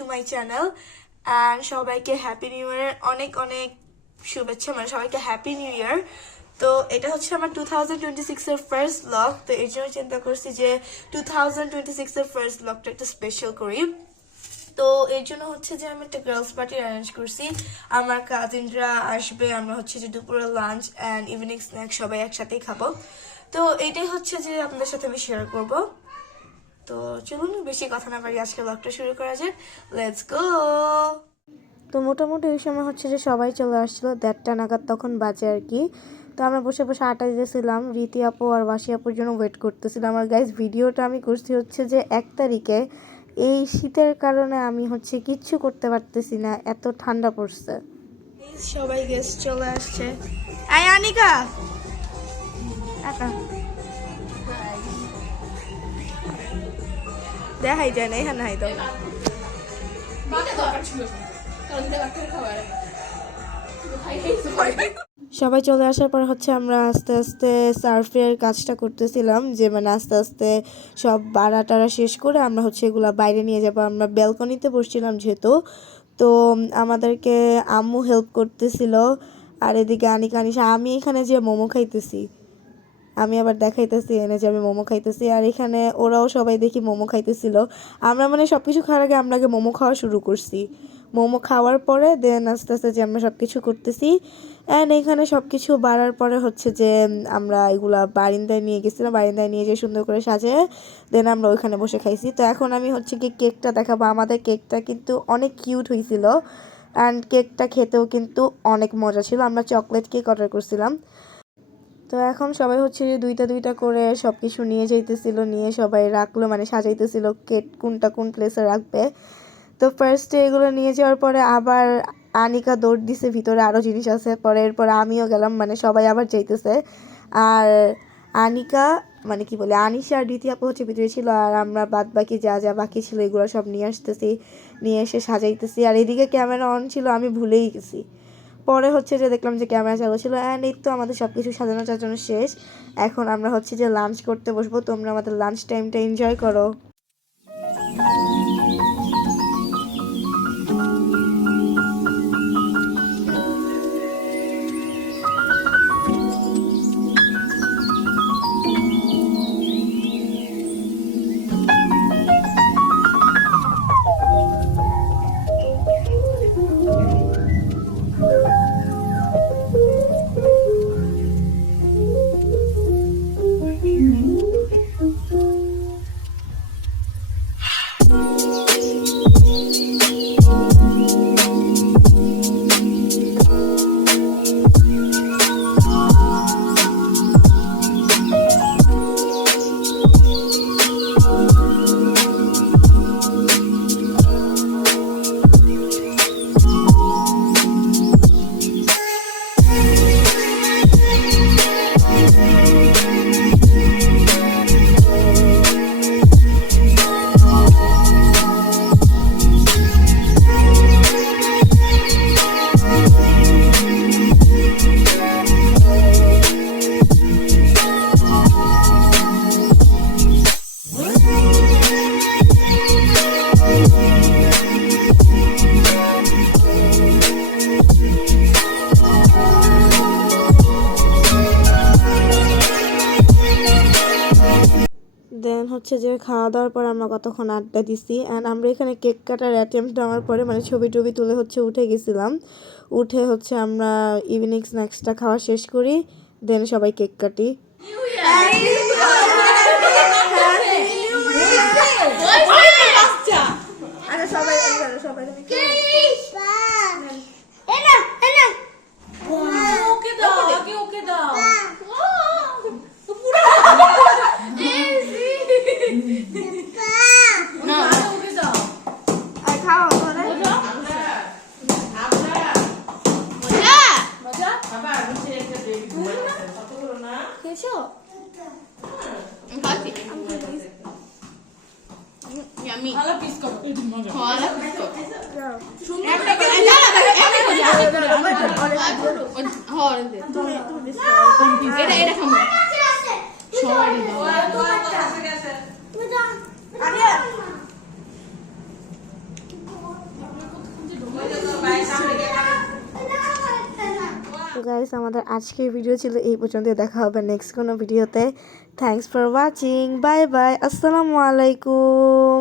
To my channel and সবাইকে happy new year অনেক অনেক শুভেচ্ছা, মানে সবাইকে হ্যাপি নিউ ইয়ার। তো এটা হচ্ছে আমার 2026 এর ফার্স্ট ব্লগ, তো এই জন্য চিন্তা করছি যে 2026 এর ফার্স্ট ব্লগটা একটা স্পেশাল করি। তো এর জন্য হচ্ছে যে আমি একটা গার্লস পার্টি অ্যারেঞ্জ করছি। আমার কাজিনরা আসবে, আমরা হচ্ছে যে দুপুরে লাঞ্চ অ্যান্ড ইভিনিং স্ন্যাক্স সবাই একসাথেই খাবো। তো এইটাই হচ্ছে যে আপনাদের সাথে আমি শেয়ার করব। তো চলুন বেশি কথা না বাড়ি আজকে ব্লগটা শুরু করা যাক, লেটস গো। তো মোটামুটি ওই সময় হচ্ছে যে সবাই চলে আসছিল, 1:30 নাগাদ তখন বাজে আর কি। তো আমরা বসে বসে আটা দিতেছিলাম, রীতি আপু আর বাসি আপুর জন্য ওয়েট করতেছিলাম। আর গাইজ ভিডিওটা আমি করছি হচ্ছে যে 1 তারিখে, এই শীতের কারণে আমি হচ্ছে কিচ্ছু করতে পারতেছি না, এত ঠান্ডা পড়ছে। সবাই গেস্ট চলে আসছে। আই আনিকা একা দেখাই যায় না, এখানে হাই দাও। সবাই চলে আসার পর হচ্ছে আমরা আস্তে আস্তে সার্ফের কাজটা করতেছিলাম, যে মানে আস্তে আস্তে সব বাড়া টাড়া শেষ করে আমরা হচ্ছে এগুলা বাইরে নিয়ে যাবো। আমরা ব্যালকনিতে বসছিলাম যেহেতু, তো আমাদেরকে আম্মু হেল্প করতেছিল। আর এদিকে আনিকা আনিশা, আমি এখানে যে মোমো খাইতেছি, আমি আবার দেখাইতেছি এনে যে আমি মোমো খাইতেছি, আর এখানে ওরাও সবাই দেখি মোমো খাইতেছিল। আমরা মানে সব কিছু খাওয়ার আগে আমরা আগে মোমো খাওয়া শুরু করছি। মোমো খাওয়ার পরে দেন আস্তে আস্তে যে আমরা সব কিছু করতেছি। অ্যান্ড এখানে সব কিছু বাড়ার পরে হচ্ছে যে আমরা এগুলা বারিন্দায় নিয়ে গেছিলাম, বারিন্দায় নিয়ে যেয়ে সুন্দর করে সাজিয়ে দেন আমরা ওইখানে বসে খাইছি। তো এখন আমি হচ্ছে কি কেকটা দেখাবো। আমাদের কেকটা কিন্তু অনেক কিউট হয়েছিল অ্যান্ড কেকটা খেতেও কিন্তু অনেক মজা ছিল। আমরা চকলেট কেক অর্ডার করছিলাম। তো এখন সবাই হচ্ছে যে দুইটা দুইটা করে সব কিছু নিয়ে যাইতেছিল, নিয়ে সবাই রাখলো, মানে সাজাইতেছিল কেক কোনটা কোন প্লেসে রাখবে। তো ফার্স্টে এগুলো নিয়ে যাওয়ার পরে আবার আনিকা দৌড় দিছে, ভিতরে আরও জিনিস আছে। পরে এরপরে আমিও গেলাম, মানে সবাই আবার যাইতেছে। আর আনিকা মানে কি বলে আনিশা আর রীতি আপু হচ্ছে ভিতরে ছিল, আর আমরা বাদ বাকি যা যা বাকি ছিল এগুলো সব নিয়ে আসতেছি, নিয়ে এসে সাজাইতেছি। আর এদিকে ক্যামেরা অন ছিল, আমি ভুলেই গেছি। পরে হচ্ছে যে দেখলাম যে ক্যামেরা চালু ছিল। অ্যান্ড এই তো আমাদের সব কিছু সাজানো টাজানো শেষ। এখন আমরা হচ্ছে যে লাঞ্চ করতে বসবো। তোমরা আমাদের লাঞ্চ টাইমটা এনজয় করো। দেন হচ্ছে যে খাওয়া দাওয়ার পর আমরা কতক্ষণ আড্ডা দিছি। অ্যান্ড আমরা এখানে কেক কাটার অ্যাটেম্প্ট নেওয়ার পরে মানে ছবি টবি তুলে হচ্ছে উঠে গেছিলাম। উঠে হচ্ছে আমরা ইভিনিং স্ন্যাক্সটা খাওয়া শেষ করি, দেন সবাই কেক কাটি। Yummy. Hala piece করো এটা মজা Hala piece করো সুন্দর এটা এটা খাবো সবাই দাও তোমার কাছে গেছে গাইস, আমাদের আজকের ভিডিও ছিল এই পর্যন্ত। দেখা হবে নেক্সট কোনো ভিডিওতে। Thanks for watching, bye bye, আসসালামু আলাইকুম।